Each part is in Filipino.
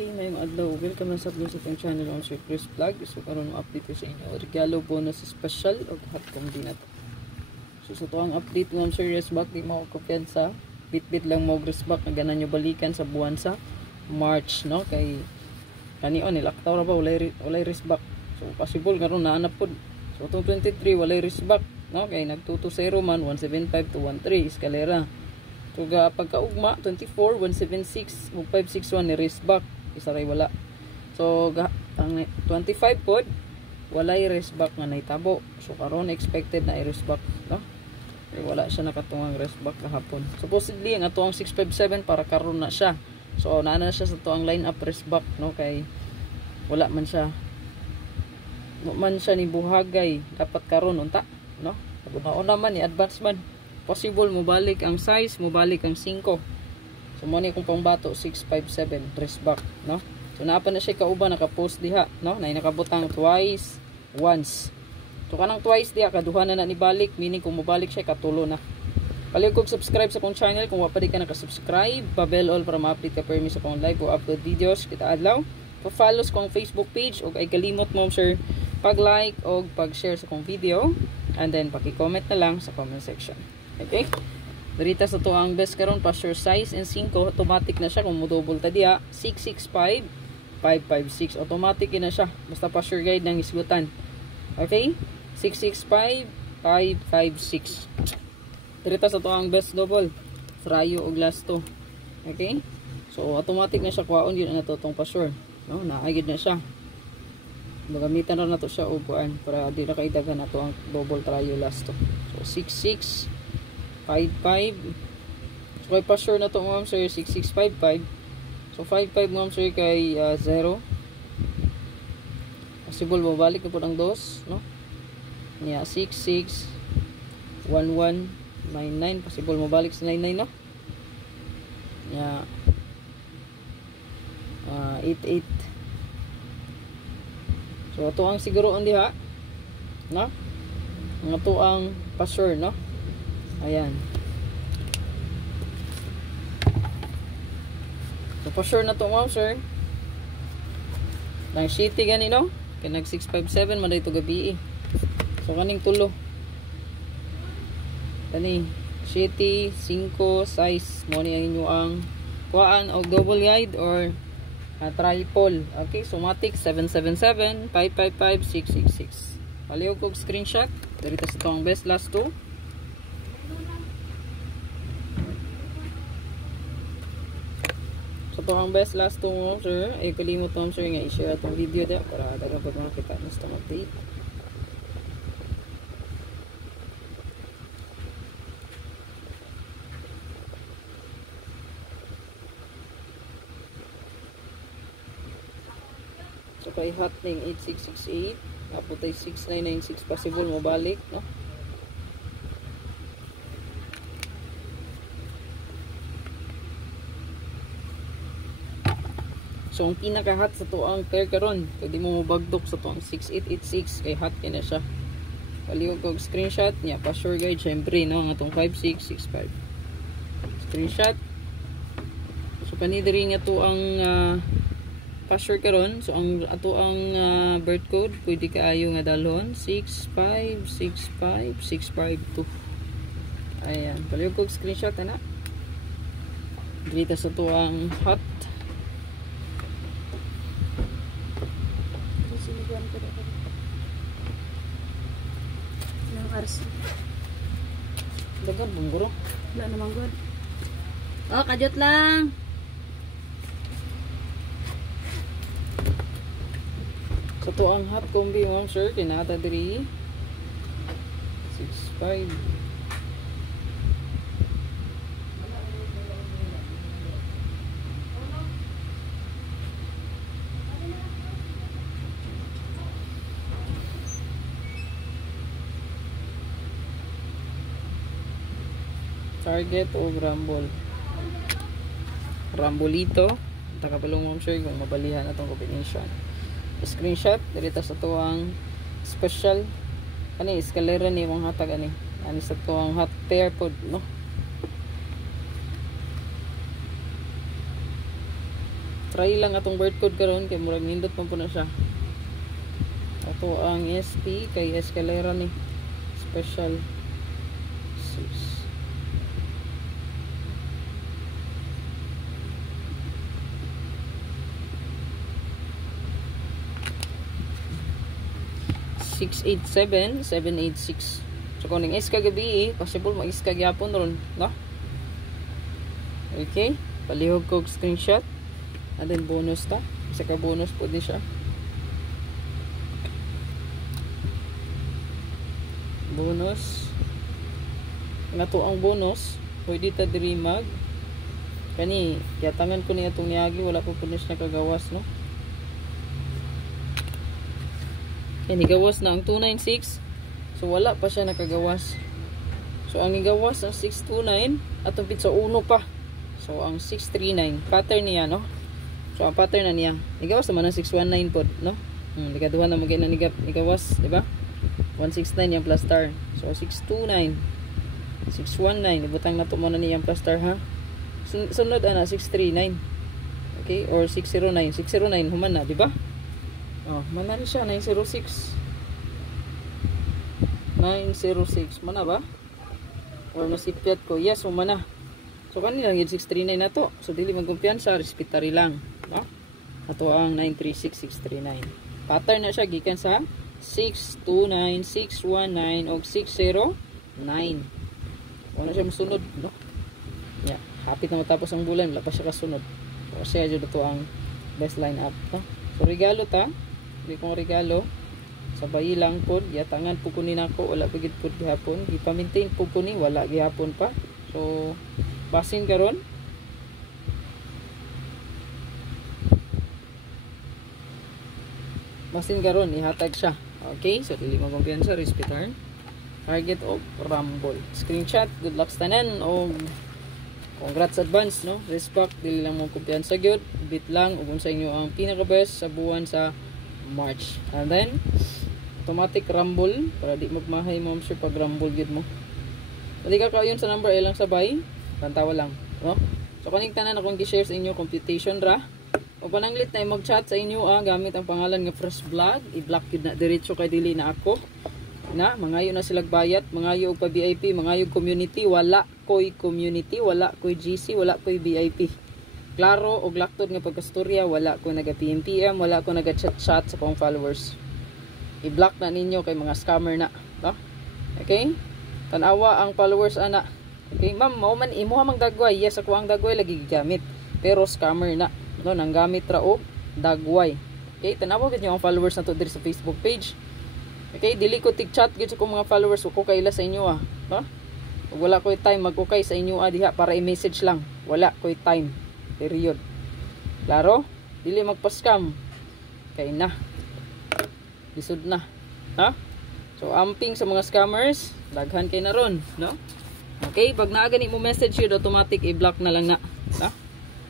Okay, ngayong adlaw, welcome sa itong channel on Sir Chris Vlog. So, karon mo update ko sa inyo. Regalo bonus special o hot candy na to. So, sa ang update ng Sir Resback, di mo ako kumpiyansa. Bit-bit lang mo Resback na ganan nyo balikan sa buwan sa March, no? Kay kanion, nilaktaw na ba? Walay Resback. So, possible karon naanap po. So, itong 23, walay Resback, no? Kay nagtuto 0 man, 175 to 13, eskalera. So, pagkaugma, 24, 176, 561 ni Resback. Isa ray wala. So, ang 25 pod, walay Resback nga naitabo. So, karon expected na i-Resback, no? Kaya wala siya nakatungang Resback kahapon. Supposedly, ang atuang 657 para karon na siya. So, naana siya sa tuang line-up Resback, no? Kay wala man siya ni buhagay. Dapat karon unta, no? Nauna man ni advance man. Possible mo balik ang size, mo balik ang 5. So mo ni kung pangbato 657 Resback, no? So naapa na siya kauban naka-post diha, no? Nay nakabutang twice, once. So kanang twice diha kaduha na ni balik, meaning kung mo balik siya katulo na. Paliw kog subscribe sa akong channel kung wa pa di ka naka-subscribe, pa-bell all para ma-update ka permis sa akong live o upload videos kita adlaw. Pa-follow sa akong Facebook page ug ay kalimot mo sir pag-like o pag-share sa akong video, and then paki-comment na lang sa comment section. Okay? Darita sa to ang best karon pa sure size and 5 automatic na siya kung mo double ta diha 665 556 automatic na siya basta pa sure guide ng isgutan. Okay? 665 556. Darita sa to ang best double Srayo og last to. Okay? So automatic na siya kuhaon yun na to tong pa sure, no? Naagid na siya. Magamitan na to siya og kuan para di na kaidagan na to ang double trayo last to. So 66 55. So kay pa sure na to ma'am sir 6655. So 55 ma'am sir kay 0. Possible mo balik na po ang 2, no? Niya 66 1199 possible mo balik sa 99, no? Niya 88. So ato ang siguroon diha, no? Ang ato ang pa sure, no? Ayan. So, for sure na to ma'am, sir. Lang shitty gani, no? Kaya nag 657, maday ito gabi, eh. So, kaning tulo. Kani, shitty, 5, size. Mo ni ang inyo ang kuhaan o double guide or triple. Okay, so, matic 777, 555, 666. Paliw kog screenshot. Darita sa ito ang best last 2. So ito ang best last 2 mo sir. Ay kalimot mo sir nga i-share itong video dito para dagang pag makita na sa update. So kay hot ning 8668 naputay 6996 possible mo balik, no? So, ang pinaka-hot sa to ang pair karon, pwede mo mabagdok sa to ang 6886 kay hot kina siya. Paliwag ko screenshot niya, pa sure guide syempre, no? Ang atong 5665. Screenshot. So, panidiri nga to ang pa sure karon. So, ang ato ang birth code, pwede kaayo nga dalhon 6565652. Ayan, paliwag ko screenshot na. Dito sa to ang hot. RC. Dagan bang guro? Wala namang good. Oh, kajot lang. So to ang hot combi ma'am sir, kinata diri 65. Target o Rambolito. Takapalong ma'am sure kung mabalihan na itong combination. Screenshot. Dito sa tuwang special. Ano eskalera ni mga hatag ani. Ano sa tuwang hot pair pod, no? try lang atong barcode karon kay murag nindot man po na siya. Ato ang SP kay escalera ni special 687-786. So kung ning iska gabi, possible mag-iska gyapon ron, no? Okay, palihog ko screenshot. And then bonus ta. Isa ka bonus po din siya. Bonus. Nga to ang bonus. Pwede ta diri mag kani, yatangan ko niya itong niagi, wala po siya nakagawas, no? Kani gawas na ang 296. So wala pa siya nakagawas. So ang igawas ang 629 atong pitsa uno pa. So ang 639 pattern niya, no? So ang pattern na niya. Igawas naman ang 619 pod, no? Ligaduhan na magay na igawas, di ba? 169 yung plus star. So 629 619 ibutang na to mo na niyang plus star, ha? Sunod ana 639. Okay, or 609. 609 human na, di ba? Oh, mana ni siya 906. 906 mana ba? Or nasipyat ko. Yes, humana. So kanila gid 639 na to. So dili magkumpiyansa, respetary lang, no? Ato ang 936639. Pattern na siya gikan sa 629, 619 og 609. Wala siya masunod, no? Yeah, hapit na matapos ang bulan, wala pa siya kasunod. So siya jud to ang best lineup, no? So regalo ta. Di kong regalo sabay lang pod, yatangan po kunin ako, wala pagid pod gihapon, gipa-maintain po kuni, wala gihapon pa. So basin karon ihatag siya. Okay, so dili mo kumpiyansa, respetar target of Rumble. Screenshot, good luck sa tanan o congrats advance, no? Respect, dili lang mo kumpiyansa gyud, bit lang ug unsa inyo ang pinaka best sa buwan sa March. And then automatic rumble para di magmahay mo sure pag rumble gyud mo. Dili ka kayon sa number ilang sabay, tantawa lang, no? So kaning tanan akong gi-share sa inyo computation ra. O pananglit na mag-chat sa inyo gamit ang pangalan nga Fresh Vlog, i-block gyud na diretso kay dili na ako. Na mangayo na sila bayat, mangayo og pa VIP, mangayo community, wala koy community, wala koy GC, wala koy VIP. Klaro og laktod nga pagkastorya, wala ko naga-PMPM, wala ko naga-chat-chat sa kong followers. I-block na ninyo kay mga scammer na, no? Okay? Tanawa ang followers ana. Okay, ma'am, mao man imo mang dagway. Yes, ako ang dagway lagi gigamit. Pero scammer na, no? Nanggamit ra og dagway. Okay, tanawa gid niyo ang followers nato diri sa Facebook page. Okay, dili ko tig-chat gid sa kong mga followers, ko kaila sa inyo, no? Wala koy time magkukay sa inyo diha para i-message lang. Wala koy time. Period. Klaro? Dili magpa-scam. Kay na. Lisod na. Ha? So, amping sa mga scammers, daghan kay na ron, no? Okay, pag naagani mo message yun, automatic i-block na lang na. Ha?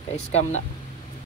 Kay scam na.